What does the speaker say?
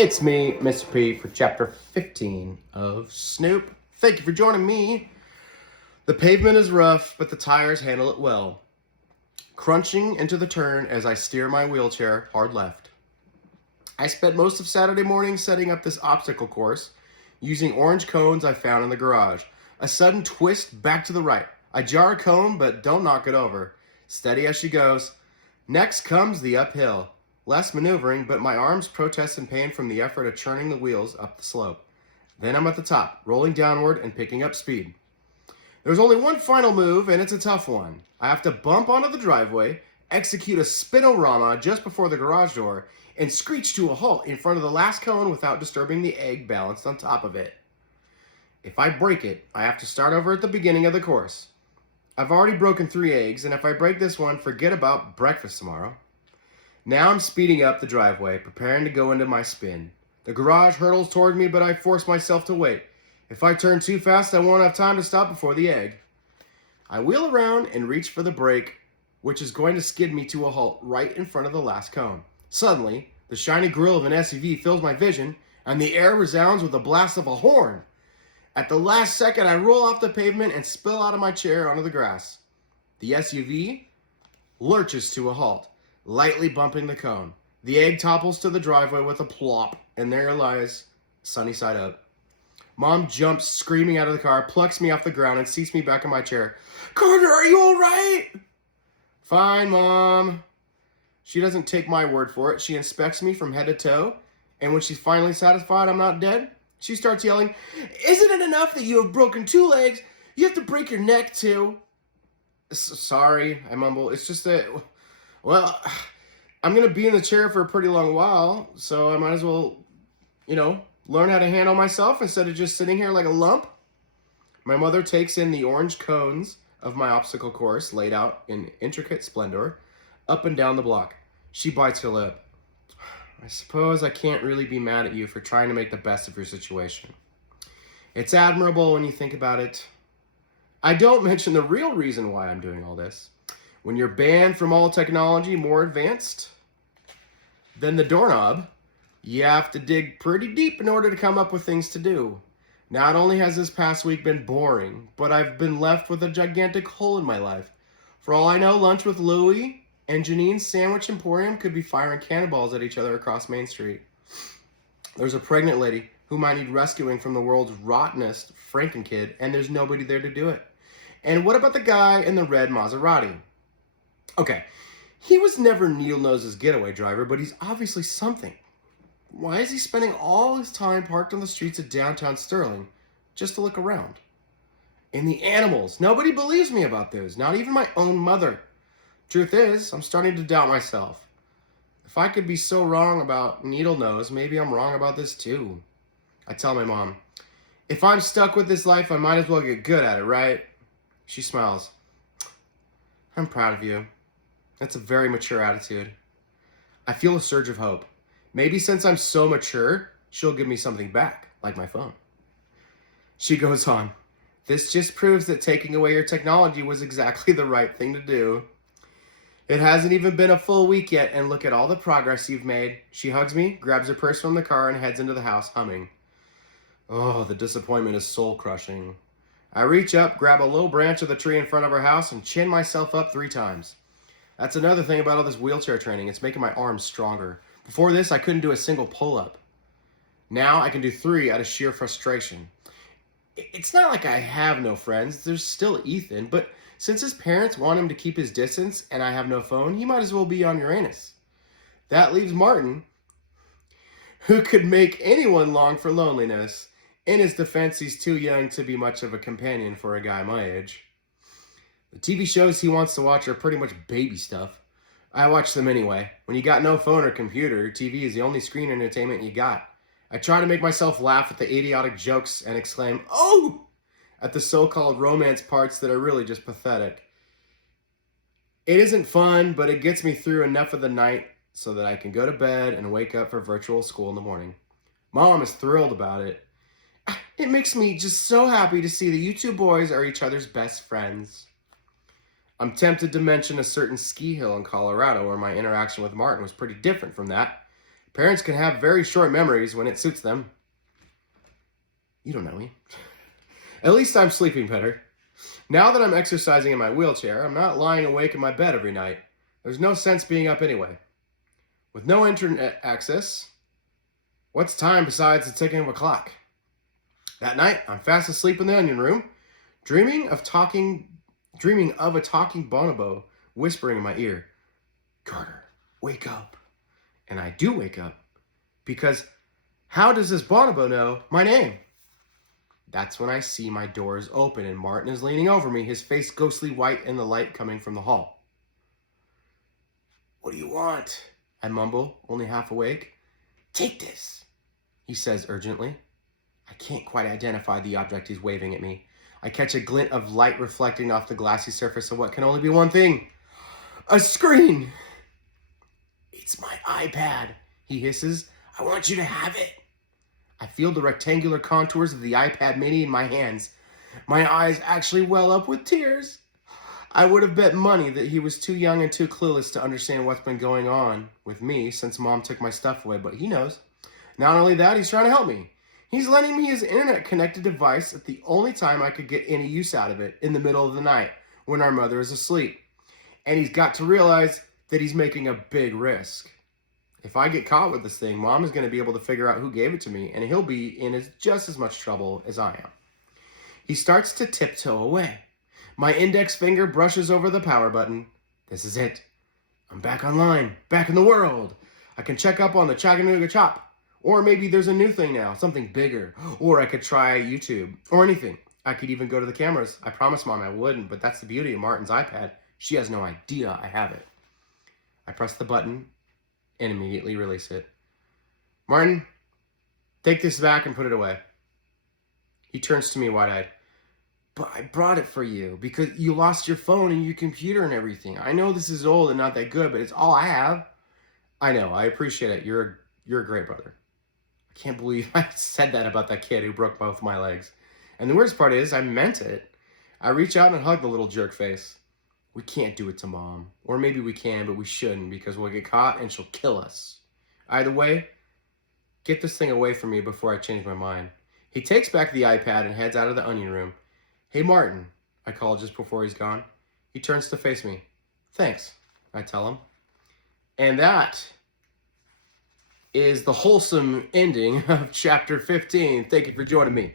It's me, Mr. P, for chapter 15 of Snoop. Thank you for joining me. The pavement is rough, but the tires handle it well. Crunching into the turn as I steer my wheelchair hard left. I spent most of Saturday morning setting up this obstacle course using orange cones I found in the garage. A sudden twist back to the right. I jar a cone, but don't knock it over. Steady as she goes. Next comes the uphill. Less maneuvering, but my arms protest in pain from the effort of churning the wheels up the slope. Then I'm at the top, rolling downward and picking up speed. There's only one final move, and it's a tough one. I have to bump onto the driveway, execute a spinorama just before the garage door, and screech to a halt in front of the last cone without disturbing the egg balanced on top of it. If I break it, I have to start over at the beginning of the course. I've already broken 3 eggs, and if I break this one, forget about breakfast tomorrow. Now I'm speeding up the driveway, preparing to go into my spin. The garage hurtles toward me, but I force myself to wait. If I turn too fast, I won't have time to stop before the egg. I wheel around and reach for the brake, which is going to skid me to a halt right in front of the last cone. Suddenly, the shiny grille of an SUV fills my vision, and the air resounds with the blast of a horn. At the last second, I roll off the pavement and spill out of my chair onto the grass. The SUV lurches to a halt, lightly bumping the cone. The egg topples to the driveway with a plop, and there lies, sunny side up. Mom jumps screaming out of the car, plucks me off the ground, and seats me back in my chair. Carter, are you all right? Fine, Mom. She doesn't take my word for it. She inspects me from head to toe, and when she's finally satisfied I'm not dead, she starts yelling, "Isn't it enough that you have broken 2 legs? You have to break your neck too." Sorry, I mumble. It's just that, well, I'm going to be in the chair for a pretty long while, so I might as well, learn how to handle myself instead of just sitting here like a lump. My mother takes in the orange cones of my obstacle course laid out in intricate splendor up and down the block. She bites her lip. I suppose I can't really be mad at you for trying to make the best of your situation. It's admirable when you think about it. I don't mention the real reason why I'm doing all this. When you're banned from all technology more advanced than the doorknob, you have to dig pretty deep in order to come up with things to do. Not only has this past week been boring, but I've been left with a gigantic hole in my life. For all I know, lunch with Louie and Janine's Sandwich Emporium could be firing cannonballs at each other across Main Street. There's a pregnant lady who might need rescuing from the world's rottenest Frankenkid, and there's nobody there to do it. And what about the guy in the red Maserati? Okay, he was never Neil Nose's getaway driver, but he's obviously something. Why is he spending all his time parked on the streets of downtown Sterling just to look around? And the animals. Nobody believes me about those, not even my own mother. Truth is, I'm starting to doubt myself. If I could be so wrong about Needle Nose, maybe I'm wrong about this too. I tell my mom, if I'm stuck with this life, I might as well get good at it, right? She smiles. I'm proud of you. That's a very mature attitude. I feel a surge of hope. Maybe since I'm so mature, she'll give me something back, like my phone. She goes on, this just proves that taking away your technology was exactly the right thing to do. It hasn't even been a full week yet, and look at all the progress you've made. She hugs me, grabs her purse from the car, and heads into the house, humming. Oh, the disappointment is soul-crushing. I reach up, grab a low branch of the tree in front of our house, and chin myself up 3 times. That's another thing about all this wheelchair training. It's making my arms stronger. Before this, I couldn't do a single pull-up. Now I can do 3 out of sheer frustration. It's not like I have no friends. There's still Ethan, but since his parents want him to keep his distance and I have no phone, he might as well be on Uranus. That leaves Martin, who could make anyone long for loneliness. In his defense, he's too young to be much of a companion for a guy my age. The TV shows he wants to watch are pretty much baby stuff. I watch them anyway. When you got no phone or computer, TV is the only screen entertainment you got. I try to make myself laugh at the idiotic jokes and exclaim, "Oh!" at the so-called romance parts that are really just pathetic. It isn't fun, but it gets me through enough of the night so that I can go to bed and wake up for virtual school in the morning. Mom is thrilled about it. It makes me just so happy to see that you 2 boys are each other's best friends. I'm tempted to mention a certain ski hill in Colorado where my interaction with Martin was pretty different from that, Parents can have very short memories when it suits them. You don't know me. At least I'm sleeping better. Now that I'm exercising in my wheelchair, I'm not lying awake in my bed every night. There's no sense being up anyway. With no internet access, what's time besides the ticking of a clock? That night, I'm fast asleep in the onion room, dreaming of a talking bonobo whispering in my ear, Carter, wake up. And I do wake up, because how does this bonobo know my name? That's when I see my doors open and Martin is leaning over me, his face ghostly white in the light coming from the hall. What do you want? I mumble, only half awake. Take this, he says urgently. I can't quite identify the object he's waving at me. I catch a glint of light reflecting off the glassy surface of what can only be one thing. A screen! It's my iPad, he hisses. I want you to have it. I feel the rectangular contours of the iPad mini in my hands. My eyes actually well up with tears. I would have bet money that he was too young and too clueless to understand what's been going on with me since Mom took my stuff away, but he knows. Not only that, he's trying to help me. He's lending me his internet-connected device at the only time I could get any use out of it, in the middle of the night, when our mother is asleep. And he's got to realize that he's making a big risk. If I get caught with this thing, Mom is going to be able to figure out who gave it to me, and he'll be in just as much trouble as I am. He starts to tiptoe away. My index finger brushes over the power button. This is it. I'm back online, back in the world. I can check up on the Chattanooga Chop. Or maybe there's a new thing now, something bigger. Or I could try YouTube, or anything. I could even go to the cameras. I promised Mom I wouldn't, but that's the beauty of Martin's iPad. She has no idea I have it. I press the button and immediately release it. Martin, take this back and put it away. He turns to me wide-eyed. But I brought it for you because you lost your phone and your computer and everything. I know this is old and not that good, but it's all I have. I know, I appreciate it. You're a great brother. I can't believe I said that about that kid who broke both my legs. And the worst part is, I meant it. I reach out and hug the little jerk face. We can't do it to Mom. Or maybe we can, but we shouldn't because we'll get caught and she'll kill us. Either way, get this thing away from me before I change my mind. He takes back the iPad and heads out of the onion room. Hey, Martin, I call just before he's gone. He turns to face me. Thanks, I tell him. And that is the wholesome ending of chapter 15. Thank you for joining me.